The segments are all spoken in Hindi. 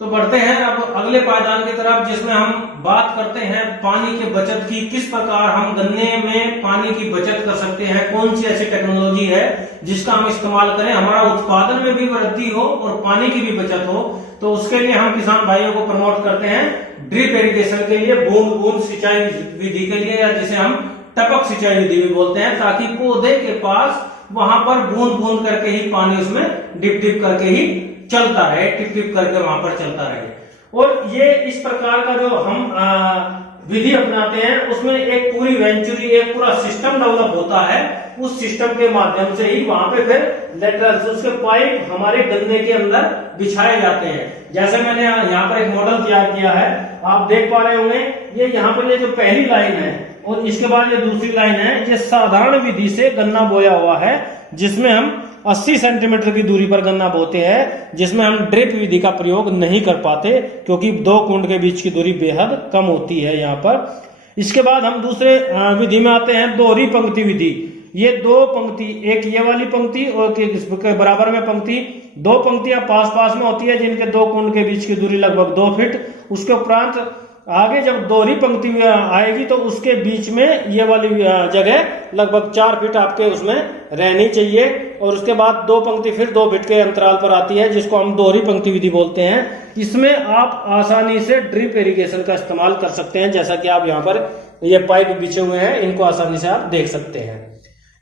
तो बढ़ते हैं अब अगले पायदान की तरफ, जिसमें हम बात करते हैं पानी की बचत की। किस प्रकार हम गन्ने में पानी की बचत कर सकते हैं, कौन सी ऐसी टेक्नोलॉजी है जिसका हम इस्तेमाल करें, हमारा उत्पादन में भी वृद्धि हो और पानी की भी बचत हो। तो उसके लिए हम किसान भाइयों को प्रमोट करते हैं ड्रिप इरिगेशन के लिए, बूंद बूंद सिंचाई विधि के लिए, या जिसे हम टपक सिंचाई विधि भी बोलते हैं, ताकि पौधे के पास वहां पर बूंद बूंद करके ही पानी उसमें डिप डिप करके ही चलता रहे, टिप टिप करके वहां पर चलता रहे। और ये इस प्रकार का जो हम विधि अपनाते हैं उसमें एक पूरी वेंचुरी, एक पूरा सिस्टम डेवलप होता है। उस सिस्टम के माध्यम से ही वहां पे फिर लेटरल्स, उसके पाइप हमारे गन्ने के अंदर बिछाए जाते हैं। जैसे मैंने यहाँ पर एक मॉडल तैयार किया है, आप देख पा रहे होंगे। ये यहाँ पर ये जो पहली लाइन है और इसके बाद ये दूसरी लाइन है, ये साधारण विधि से गन्ना बोया हुआ है, जिसमें हम 80 सेंटीमीटर की दूरी पर गन्ना बोते हैं, जिसमें हम ड्रिप विधि का प्रयोग नहीं कर पाते क्योंकि दो कुंड के बीच की दूरी बेहद कम होती है यहाँ पर। इसके बाद हम दूसरे विधि में आते हैं, दोहरी पंक्ति विधि। ये दो पंक्ति, एक ये वाली पंक्ति और इसके बराबर में पंक्ति, दो पंक्तियां पास पास में होती है जिनके दो कुंड के बीच की दूरी लगभग 2 फीट। उसके उपरांत आगे जब दोहरी पंक्ति आएगी तो उसके बीच में ये वाली जगह लगभग 4 फीट आपके उसमें रहनी चाहिए। और उसके बाद दो पंक्ति फिर 2 फीट के अंतराल पर आती है, जिसको हम दोहरी पंक्ति विधि बोलते हैं। इसमें आप आसानी से ड्रिप इरिगेशन का इस्तेमाल कर सकते हैं। जैसा कि आप यहाँ पर ये पाइप बिछे हुए हैं, इनको आसानी से आप देख सकते हैं।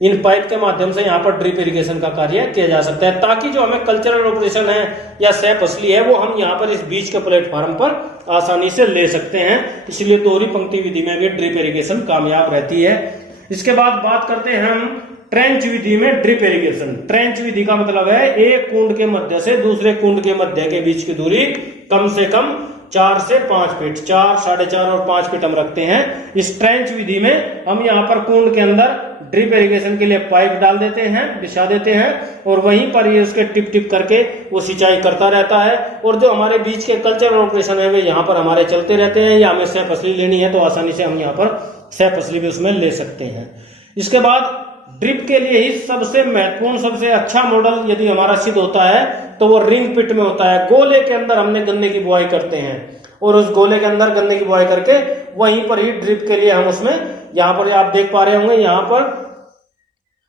इन पाइप के माध्यम से यहाँ पर ड्रिप इरिगेशन का कार्य किया जा सकता है, ताकि जो हमें कल्चरल ऑपरेशन है या सह फसली है वो हम यहाँ पर इस बीच के प्लेटफॉर्म पर आसानी से ले सकते हैं। इसलिए दोहरी पंक्ति विधि में भी ड्रिप इरिगेशन कामयाब रहती है। इसके बाद बात करते हैं हम ट्रेंच विधि में ड्रिप इरिगेशन। ट्रेंच विधि का मतलब है एक कुंड के मध्य से दूसरे कुंड के मध्य के बीच की दूरी कम से कम 4 से 5 फीट, 4, 4.5 और 5 फीट हम रखते हैं। इस ट्रेंच विधि में हम यहाँ पर कुंड के अंदर ड्रिप इरिगेशन के लिए पाइप डाल देते हैं, बिछा देते हैं, और वहीं पर ये उसके टिप टिप करके वो सिंचाई करता रहता है। और जो हमारे बीच के कल्चरल ऑपरेशन है वे यहाँ पर हमारे चलते रहते हैं। या हमें सह फसली लेनी है तो आसानी से हम यहाँ पर सह फसली भी उसमें ले सकते हैं। इसके बाद ड्रिप के लिए ही सबसे महत्वपूर्ण, सबसे अच्छा मॉडल यदि हमारा सिद्ध होता है तो वो रिंग पिट में होता है। गोले के अंदर हमने गन्ने की बुआई करते हैं और उस गोले के अंदर गन्ने की बुआई करके वहीं पर ही ड्रिप के लिए हम उसमें, यहाँ पर आप देख पा रहे होंगे, यहाँ पर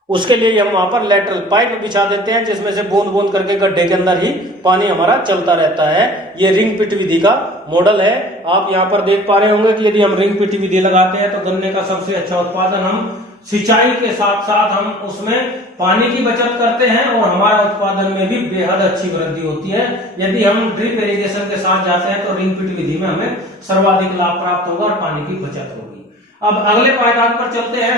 उसके लिए हम वहां पर लेटरल पाइप बिछा देते हैं, जिसमें से बूंद बूंद करके गड्ढे के अंदर ही पानी हमारा चलता रहता है। ये रिंग पिट विधि का मॉडल है। आप यहाँ पर देख पा रहे होंगे कि यदि हम रिंग पिट विधि लगाते हैं तो गन्ने का सबसे अच्छा उत्पादन हम सिंचाई के साथ साथ हम उसमें पानी की बचत करते हैं और हमारा उत्पादन में भी बेहद अच्छी वृद्धि होती है। यदि हम ड्रिप इरिगेशन के साथ जाते हैं तो रिंग पिट विधि में हमें सर्वाधिक लाभ प्राप्त होगा और पानी की बचत होगी। अब अगले पायदान पर चलते हैं।